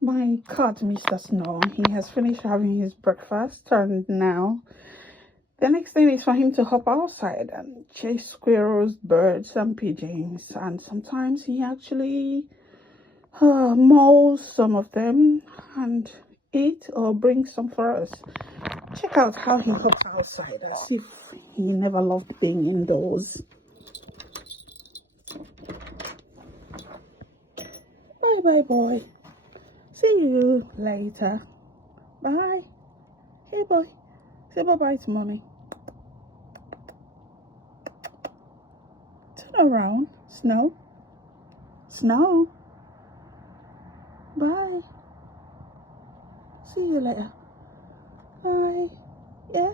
My cat, Mr. Snow, he has finished having his breakfast, and now the next thing is for him to hop outside and chase squirrels, birds, and pigeons. And sometimes he actually mauls some of them and eat or bring some for us. Check out how he hops outside as if he never loved being indoors. Bye bye, boy. See you later. Bye. Hey, boy. Say bye bye to mommy. Turn around. Snow. Snow. Bye. See you later. Bye. Yeah.